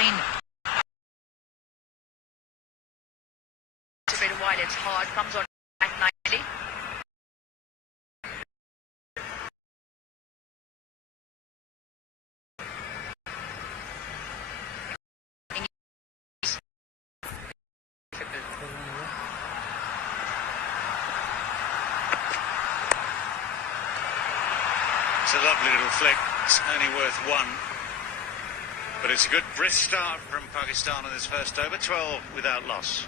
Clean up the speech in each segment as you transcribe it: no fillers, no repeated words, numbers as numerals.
line. It's a bit wide, it's hard, comes on back nicely. It's a lovely little flick. It's only worth one. But it's a good brisk start from Pakistan in this first over. 12 without loss.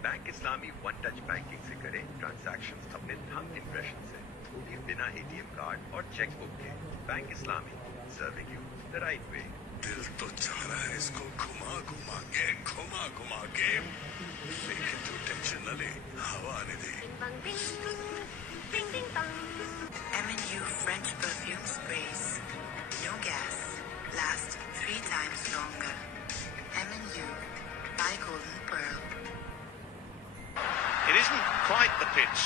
Bank Islami one touch banking से करें transactions अपने thumb impression से, वो भी बिना ATM card और cheque book के। Bank Islami, serving you the right way. दिल तो चाह रहा है इसको घुमा घुमा के, लेकिन तू टेंशन न ले, हवा आने दे। M&U French perfume sprays. No gas. Last 3 times longer. M&U by Golden Pearl. It isn't quite the pitch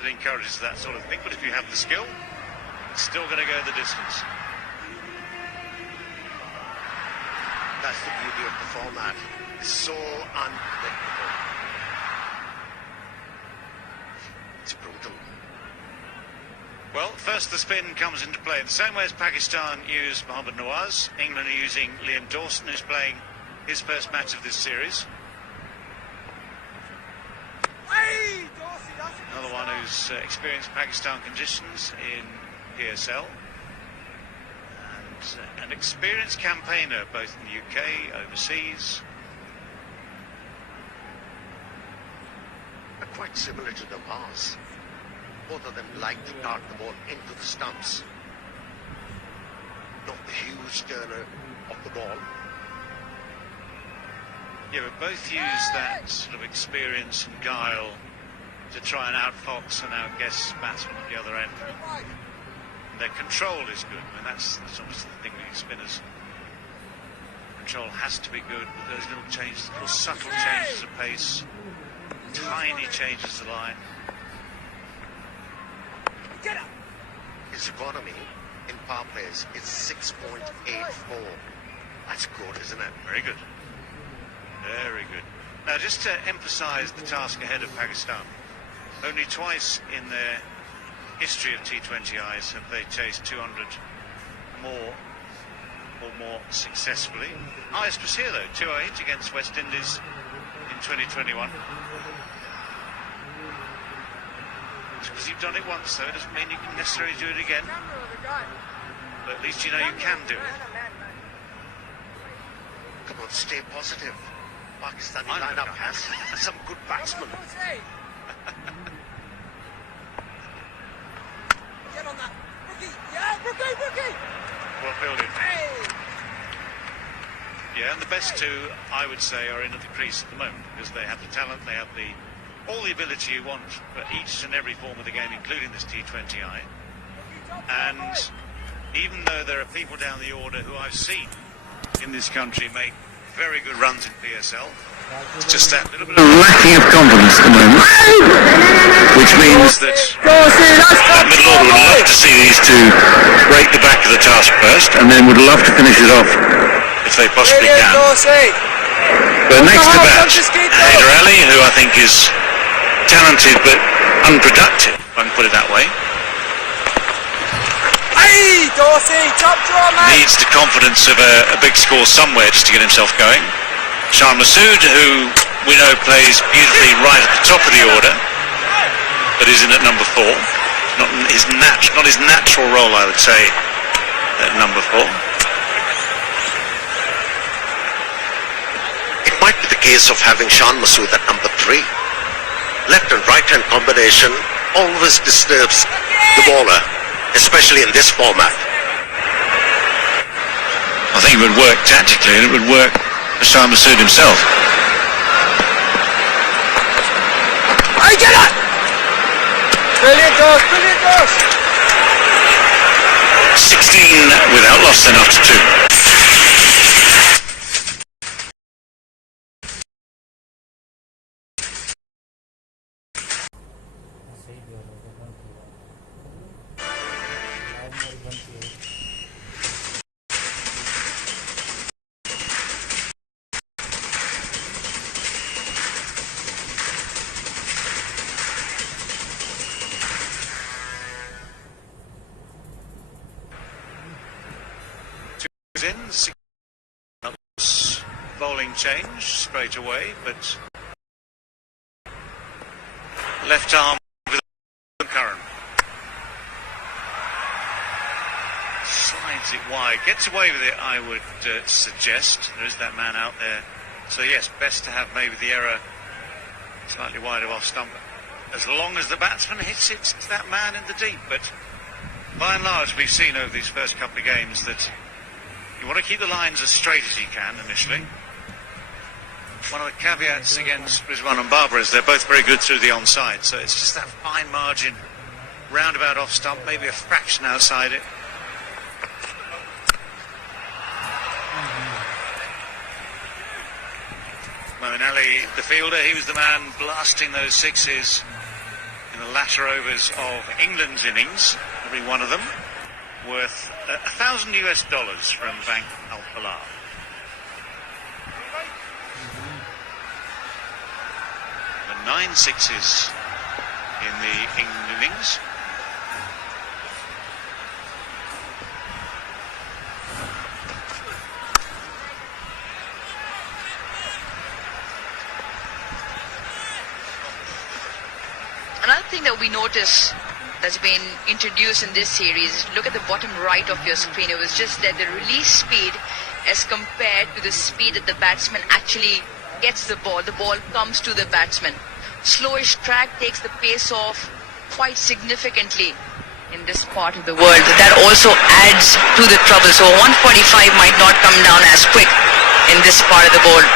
that encourages that sort of thing, but if you have the skill, it's still going to go the distance. That's the beauty of the format. It's so unpredictable. It's brutal. Well, first the spin comes into play. In the same way as Pakistan used Mohammad Nawaz, England are using Liam Dawson, who's playing his first match of this series. Another one who's experienced Pakistan conditions in PSL. And an experienced campaigner both in the UK, overseas. They're quite similar to Nawaz. Both of them like to dart the ball into the stumps. Not the huge turner of the ball. Yeah, but both use that sort of experience and guile to try and outfox and outguess batsmen at the other end. Their control is good. I mean, that's obviously the thing with these spinners. Control has to be good with those little changes, little subtle changes of pace, tiny changes of line. His economy in power plays is 6.84. That's good, isn't it? Very good. Very good. Now, just to emphasise the task ahead of Pakistan, only twice in their history of T20Is have they chased 200 more or more successfully. Highest was here, though, 208 against West Indies in 2021. Because you've done it once, though, it doesn't mean you can necessarily do it again. But at least you know you can do it. Come on, stay positive. Pakistani lineup has some good batsmen. Get on that. Rookie. Yeah, rookie. Well fielded. Yeah, and the best two, I would say, are in at the crease at the moment because they have the talent, they have all the ability you want for each and every form of the game, including this T20I. And even though there are people down the order who I've seen in this country make very good runs in PSL, it's just that little bit of lacking of confidence at the moment, which means that middle order would love to see these two break the back of the task first, and then would love to finish it off if they possibly can. But next to bat, Haider Ali, who I think is talented but unproductive, if I can put it that way. Hey, Dorsey, top draw, man. Needs the confidence of a big score somewhere just to get himself going. Shan Masood, who we know plays beautifully right at the top of the order, but is in at number 4. Not his natural role, I would say, at number 4. It might be the case of having Shan Masood at number 3. Left and right hand combination always disturbs the bowler, especially in this format. I think it would work tactically, and it would work for Shan Masood himself. Hey, get up! Brilliant toss! 16 without loss, then after 2. game change straight away, but left arm with the current. Slides it wide, gets away with it, I would suggest. There is that man out there. So yes, best to have maybe the error slightly wide of off stump, as long as the batsman hits it to that man in the deep. But by and large, we've seen over these first couple of games that you want to keep the lines as straight as you can initially. One of the caveats against Rizwan and Babar is they're both very good through the onside, so it's just that fine margin roundabout off stump, maybe a fraction outside it. Moeen Ali, the fielder, he was the man blasting those sixes in the latter overs of England's innings, every one of them worth $1,000 from Bank Al Falah. The 9 sixes in the England innings. Another thing that we notice that's been introduced in this series, look at the bottom right of your screen. It was just that the release speed as compared to the speed that the batsman actually gets the ball comes to the batsman. Slowish track takes the pace off quite significantly in this part of the world. That also adds to the trouble. So 145 might not come down as quick in this part of the world.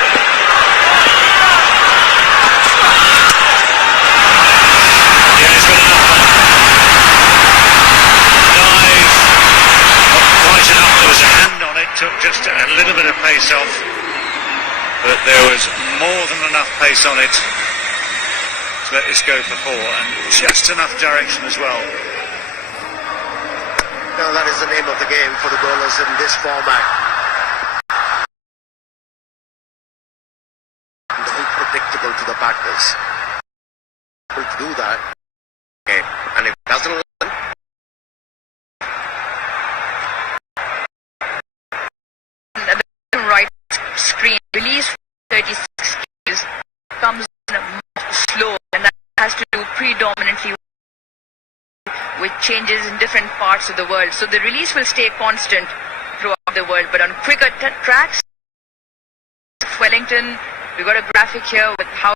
Took just a little bit of pace off, but there was more than enough pace on it to let this go for 4, and just enough direction as well. Now that is the name of the game for the bowlers in this format. Unpredictable to the batters. To do that, okay. And if it doesn't land, right screen release 36 kgs comes slow, and that has to do predominantly with changes in different parts of the world. So the release will stay constant throughout the world, but on quicker tracks, Wellington, we've got a graphic here with how